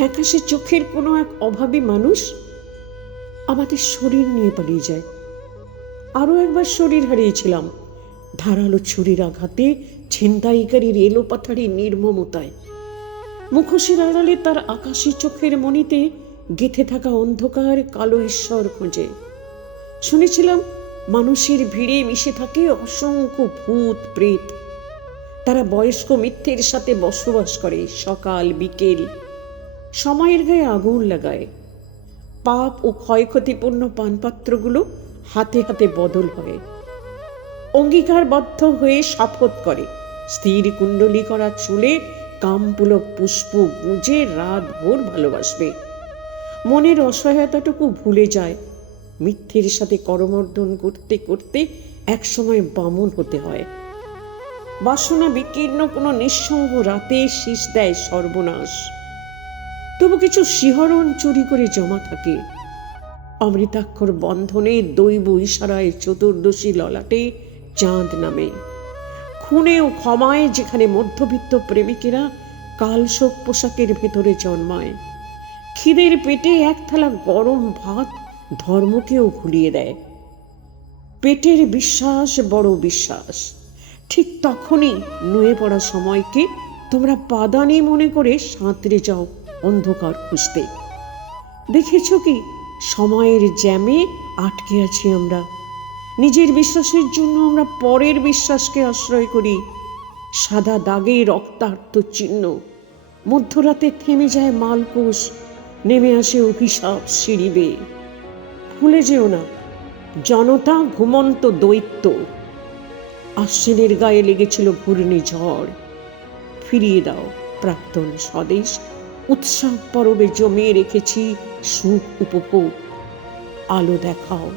ফ্যাকাশে চোখের কোনো এক অভাবী মানুষ আমাদের শরীর নিয়ে পালিয়ে যায়। আরও একবার শরীর হারিয়েছিলাম ধারালো ছুরির আঘাতে, ছিনতাইকারীর এলোপাথারি নির্মমতায়। মুখোশের আড়ালে তার আকাশী চোখের মণিতে গেঁথে থাকা অন্ধকার কালো ঈশ্বর খোঁজে। শুনেছিলাম মানুষের ভিড়ে মিশে থাকে অসংখ্য ভূত প্রেত। তারা বয়স্ক মিথ্যের সাথে বসবাস করে, সকাল বিকেল সময়ের গায়ে আগুন লাগায়। পাপ ও ক্ষয়ক্ষতিপূর্ণ পানপাত্রগুলো হাতে হাতে বদল হয়। অঙ্গীকারবদ্ধ হয়ে শপথ করে, স্থির কুণ্ডলী করা চুলে কামপুলক পুষ্প গুঁজে রাত ভোর ভালোবাসবে। মনের অসহায়তাটুকু ভুলে যায়। মিথ্যের সাথে করমর্দন করতে করতে একসময় বামন হতে হয়। বাসনা বিকীর্ণ কোনো নিঃসঙ্গ রাতে শীষ দেয় সর্বনাশ। তবু কিছু শিহরণ চুরি করে জমা থাকে। অমৃতাক্ষর বন্ধনে দৈব ইশারায় চতুর্দশী ললাটে চাঁদ নামে। খুনে ও ক্ষমায় যেখানে মধ্যবিত্ত প্রেমিকেরা কালশোক পোশাকের ভেতরে জন্মায়। খিদের পেটে এক থালা গরম ভাত ধর্মকেও ভুলিয়ে দেয়। পেটের বিশ্বাস বড় বিশ্বাস। ঠিক তখনই নুয়ে পড়া সময়কে তোমরা পাদানি মনে করে সাঁতরে যাও অন্ধকার খুঁজতে। দেখেছ কি, সময়ের জ্যামে আটকে আছি আমরা। নিজের বিশ্বাসের জন্য আমরা পরের বিশ্বাসকে আশ্রয় করি। সাদা দাগে রক্তাক্ত চিহ্ন। মধ্যরাতে থেমে যায় মালকোষ, নেমে আসে অভিশাপ সিঁড়ি বেয়ে। ভুলে যেও না, জনতা ঘুমন্ত দৈত্য। আশ্বিনের গায়ে লেগেছিল ঘূর্ণিঝড়। ফিরিয়ে দাও প্রাক্তন স্বদেশ। উৎসব পরবে জমিয়ে রেখেছি সুখ উপভোগ। আলো দেখাও।